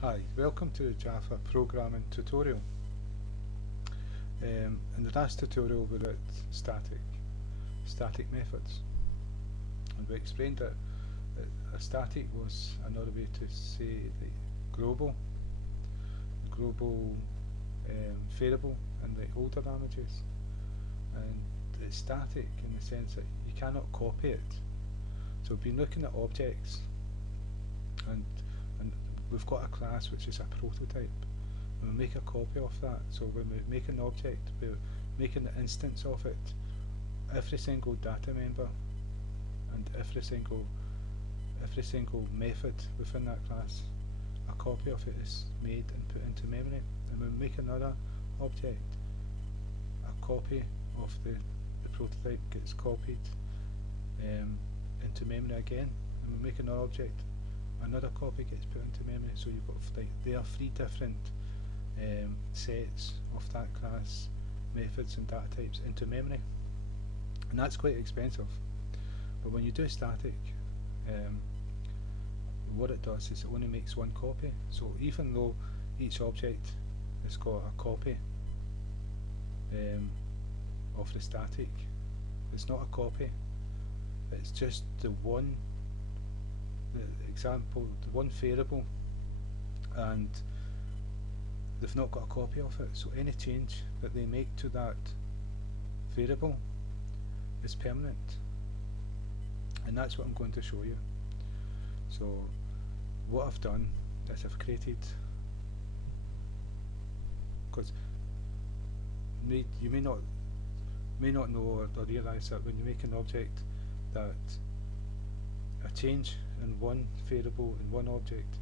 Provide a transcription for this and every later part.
Hi, welcome to the Java programming tutorial. In the last tutorial we were at static methods, and we explained that a static was another way to say the global variable in the older languages, and it's static in the sense that you cannot copy it. So we've been looking at objects, and we've got a class which is a prototype. And we make a copy of that. So when we make an object, we're making the instance of it. Every single data member and every single method within that class, a copy of it is made and put into memory. And when we make another object, a copy of the prototype gets copied into memory again. And we make another object, another copy gets put into memory. So you've got there are three different sets of that class methods and data types into memory, and that's quite expensive. But when you do static, what it does is it only makes one copy. So even though each object has got a copy of the static, it's not a copy, it's just the one variable, and they've not got a copy of it. So any change that they make to that variable is permanent, and that's what I'm going to show you. So what I've done is I've created, because you may not know or realise that when you make an object, that a change in one variable in one object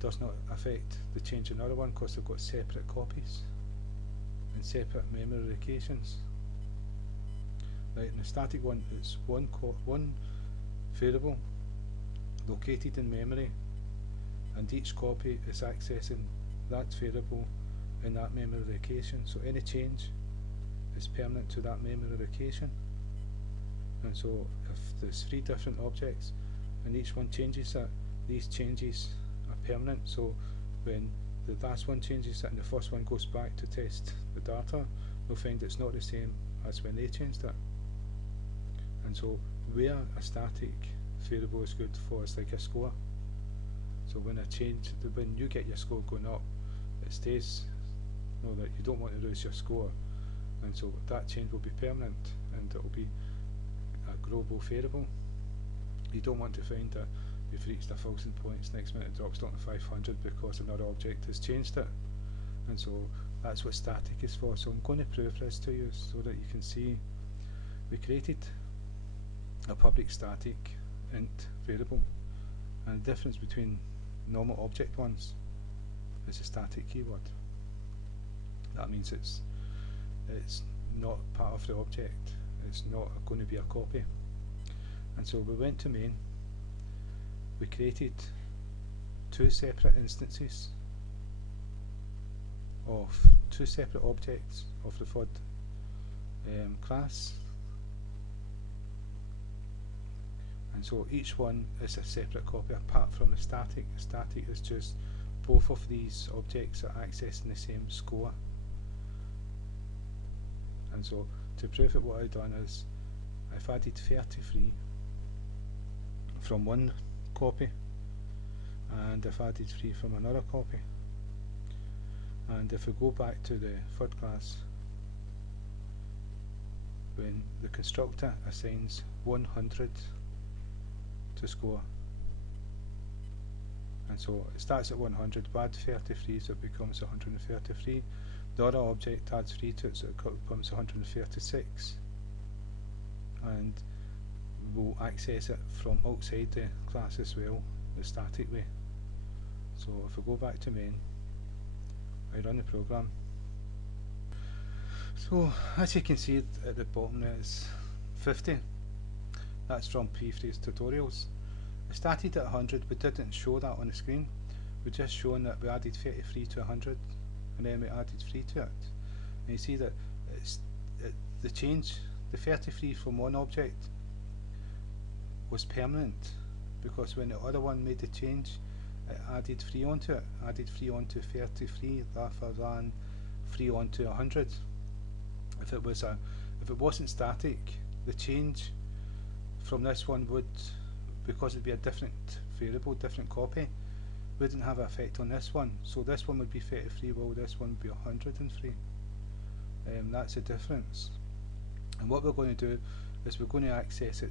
does not affect the change in another one, because they've got separate copies and separate memory locations. Right, in the static one, it's one variable located in memory, and each copy is accessing that variable in that memory location. So any change is permanent to that memory location. And so if there's three different objects and each one changes that, these changes are permanent. So when the last one changes it and the first one goes back to test the data, we'll find it's not the same as when they changed it. And so where a static variable is good for is like a score. So when when you get your score going up, it stays, that you don't want to lose your score, and so that change will be permanent, and it will be a global variable. You don't want to find that you've reached 1,000 points, next minute it drops down to 500 because another object has changed it. And so that's what static is for. So I'm going to prove this to you so that you can see we created a public static int variable, and the difference between normal object ones is a static keyword. That means it's not part of the object, it's not going to be a copy. And so we went to main, we created two separate instances of two separate objects of the FUD class, and so each one is a separate copy apart from the static. The static is just both of these objects are accessing the same score. And so to prove it, what I've done is I've added 33 from one copy, and I've added 3 from another copy. And if we go back to the FUD class, when the constructor assigns 100 to score, and so it starts at 100, but add 33 so it becomes 133. The other object adds 3 to it so it becomes 136, and we'll access it from outside the class as well, the static way. So if we go back to main, I run the program. So as you can see at the bottom there is 50. That's from previous tutorials. I started at 100, we didn't show that on the screen. We're just showing that we added 33 to 100, and then we added 3 to it. And you see that the change, the 33 from one object was permanent, because when the other one made the change, it added 3 onto it, added 3 onto 33, rather than 3 onto 100. If it wasn't static, the change from this one would, because it'd be a different variable, different copy, wouldn't have an effect on this one. So this one would be 33, while this one would be 103. That's the difference. And what we're going to do is we're going to access it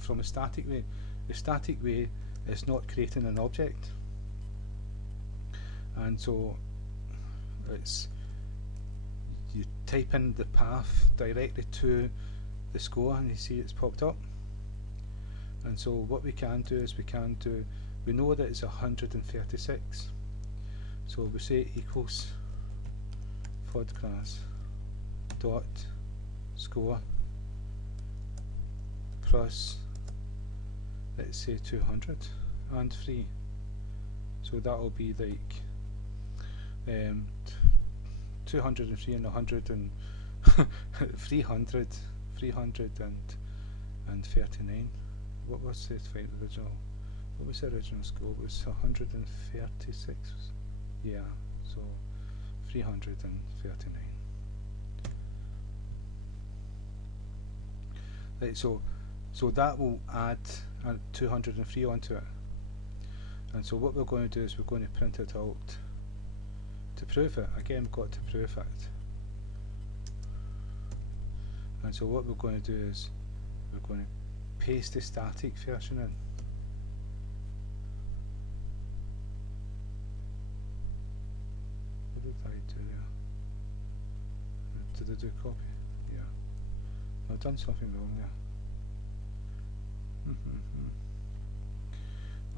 from a static way. The static way is not creating an object, and so it's, you type in the path directly to the score and you see it's popped up. And so what we can do is we know that it's 136, so we say equals fodclass dot score plus, let's say 203. So that will be like 203 and 100 and 300 and 39. What was the original? What was the original score? It was 136. Yeah, so 339. Right, so that will add 203 onto it. And so what we're going to do is we're going to print it out to prove it. Again, we've got to prove it. And so what we're going to do is we're going to paste the static version in. What did I do there? Did I do copy? Yeah. I've done something wrong there.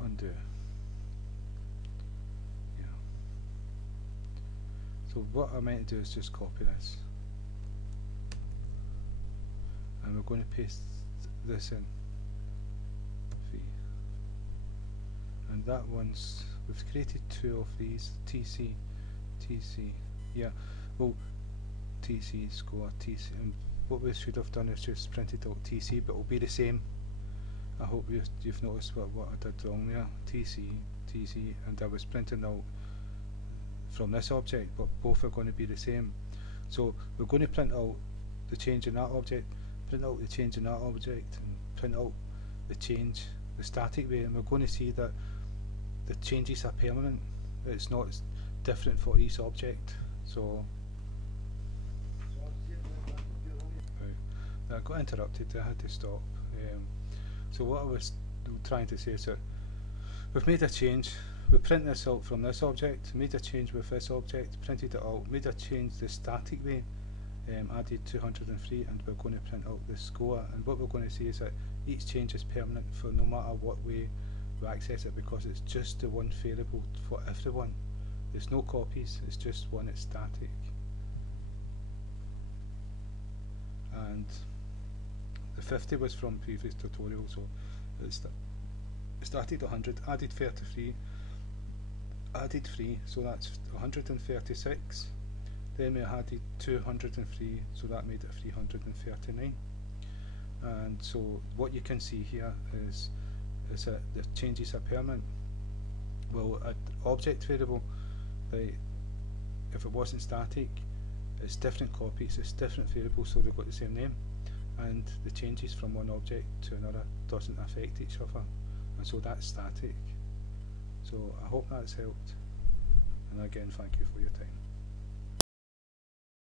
Undo. Yeah. So what I meant to do is just copy this. And we're going to paste this in. And that one's, we've created 2 of these, TC, yeah, well, TC score, TC, and what we should have done is just printed out TC, but it'll be the same. I hope you've noticed what I did wrong there. TC, and I was printing out from this object, but both are going to be the same. So we're going to print out the change in that object, print out the change in that object, and print out the change the static way, and we're going to see that the changes are permanent. It's not different for each object. So right. I got interrupted, I had to stop. So what I was trying to say is that we've made a change, we print this out from this object, made a change with this object, printed it out, made a change the static way, added 203, and we're going to print out the score. And what we're going to see is that each change is permanent for no matter what way we access it, because it's just the one variable for everyone. There's no copies, it's just one, it's static. And the 50 was from previous tutorial, so it started 100, added 33, added 3, so that's 136. Then we added 203, so that made it 339. And so what you can see here is that the changes are permanent. Well, an object variable, if it wasn't static, it's different copies, it's different variables, so they've got the same name, and the changes from one object to another doesn't affect each other, and so that's static. So I hope that's helped, and again, thank you for your time.